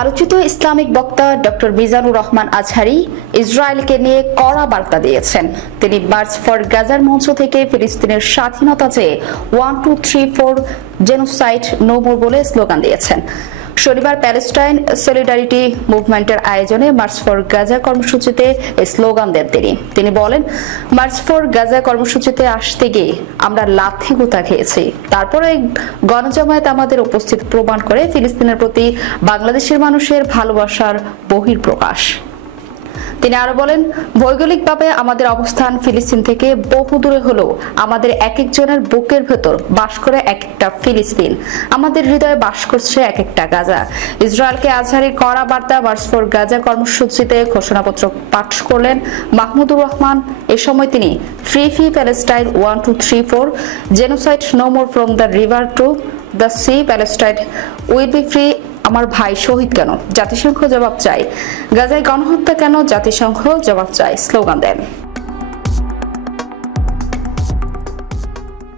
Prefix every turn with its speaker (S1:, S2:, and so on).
S1: আলোচিত ইসলামিক বক্তা ডক্টর মিজানুর রহমান আজহারি ইসরায়েলকে নিয়ে কড়া বার্তা দিয়েছেন। তিনি মার্চ ফর গাজার মঞ্চ থেকে ফিলিস্তিনের স্বাধীনতা চেয়ে one two three four genocide no বলে স্লোগান দিয়েছেন। শনিবার প্যালেস্টাইন সলিডারিটি মুভমেন্টের আয়োজনে মার্চ ফর গাজা কর্মসূচিতে স্লোগান দেন তিনি। তিনি বলেন মার্চ ফর গাজা কর্মসূচিতে আসতে গিয়ে আমরা লাথি গুতা খেয়েছি। তারপরে গণজামায়াত আমাদের উপস্থিত প্রমাণ করে ফিলিস্তিনের প্রতি বাংলাদেশের মানুষের ভালোবাসার বহির্প্রকাশ তিনি আরও বলেন, ভৌগোলিকভাবে আমাদের অবস্থান ফিলিস্তিন থেকে বহু দূরে হলেও আমাদের এক একজনের বুকের ভেতর বাস করে এক একটা ফিলিস্তিন। আমাদের হৃদয়ে বাস করছে এক একটা গাজা। ইসরায়েলকে আজহারির কড়া বার্তা মার্চ ফর গাজা কর্মসূচিতে ঘোষণাপত্র পাঠ করলেন মাহমুদুর রহমান। এ সময় তিনি free free Palestine one two three four genocide no more from the river to the sea Palestine will be free আমার ভাই শহীদ কেন? জাতিসংঘ জবাব চাই। গাজায় গণহত্যা কেন? জাতিসংঘ জবাব চাই। স্লোগান দেন।